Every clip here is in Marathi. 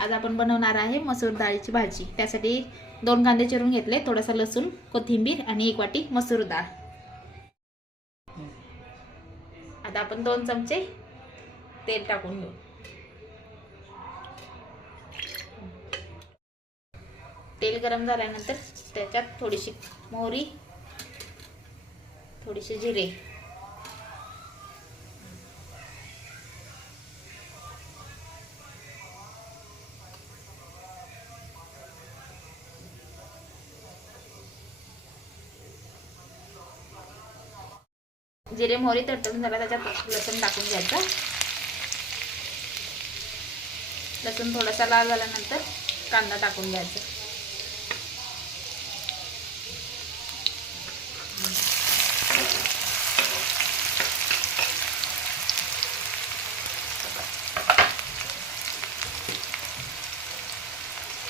आज आपण बनवणार आहे मसूर डाळीची भाजी। त्यासाठी 2 कांदे चिरून घेतले, थोडासा लसूण, कोथिंबीर आणि 1 वाटी मसूर डाळ। आता आपण 2 चमचे तेल टाकून घेऊ। तेल गरम झाल्यानंतर त्याच्यात थोडीशी मोहरी, थोडीशी जिरे, जिरे मोहरी तडतडून झाला त्याच्यात लसूण टाकून घ्यायचा। लसूण थोडासा लाल झाल्यानंतर कांदा टाकून घ्यायचा।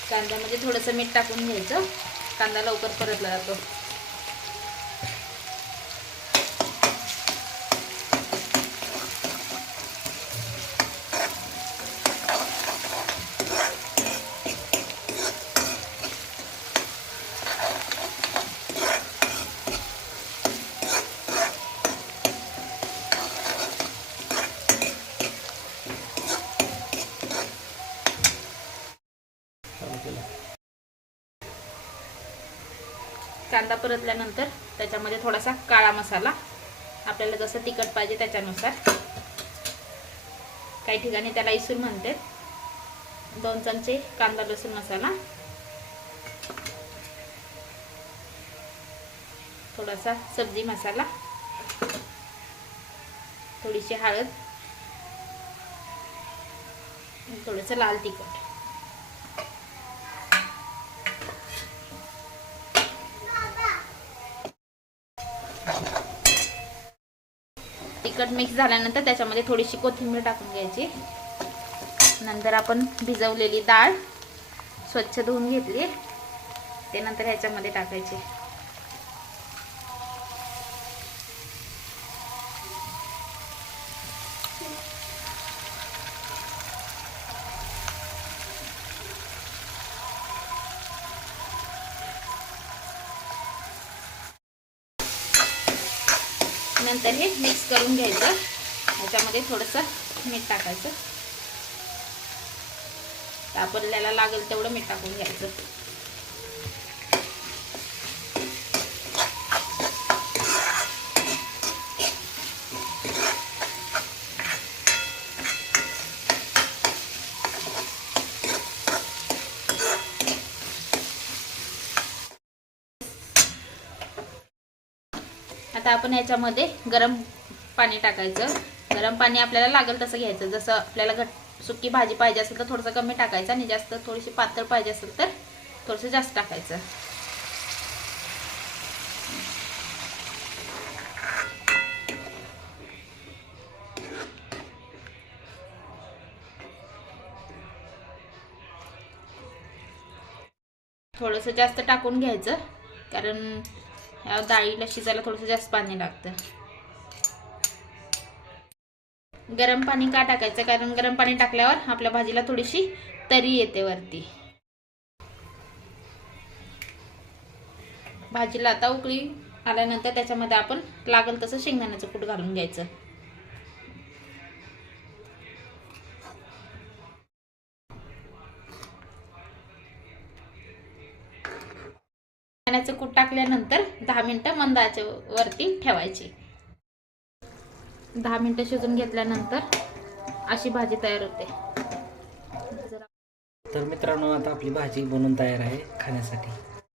कांद्यामध्ये थोडंसं मीठ टाकून घ्यायचं, कांदा लवकर परतला जातो। कांदा परतल्यानंतर त्याच्यामध्ये थोडासा काळा मसाला, आपल्याला जसं तिखट पाहिजे त्याच्यानुसार, काही ठिकाणी त्याला इसूर म्हणते, 2 चमचे कांदा लसूण मसाला, थोडासा सब्जी मसाला, थोडीशी हळद, थोडंसं लाल तिखट। तिखट मिक्स झाल्यानंतर त्याच्यामध्ये थोडीशी कोथिंबीर टाकून घ्यायची। नंतर आपण भिजवलेली डाळ स्वच्छ धुवून घेतली, ते नंतर ह्याच्यामध्ये टाकायचे। नंतर हे मिक्स करून घ्यायचं, ह्याच्यामध्ये थोडंसं मीठ टाकायचं, आपल्याला लागेल तेवढं मीठ टाकून घ्यायचं। आता आपण ह्याच्यामध्ये गरम पाणी टाकायचं। गरम पाणी आपल्याला लागेल तसं घ्यायचं, जसं आपल्याला सुकी भाजी पाहिजे असेल तर थोडंसं कमी टाकायचं, आणि जास्त थोडीशी पातळ पाहिजे असेल तर थोडंसं जास्त टाकायचं। थोडंसं जास्त टाकून घ्यायचं, कारण ह्या डाळीला शिजायला थोडंसं जास्त पाणी लागतं। गरम पाणी का टाकायचं, कारण गरम पाणी टाकल्यावर आपल्या भाजीला थोडीशी तरी येते वरती। भाजीला आता उकळी आल्यानंतर त्याच्यामध्ये आपण लागेल तसं शेंगदाण्याचं कूट घालून घ्यायचं। शेंगदाण्याचं कूट टाकल्यानंतर 10 मिनिटं मंद आचेवरती ठेवायची। 10 मिनिटं शिजून घेतल्यानंतर अशी भाजी तयार होते। तर मित्रांनो, आता आपली भाजी बनवून तयार आहे खाण्यासाठी।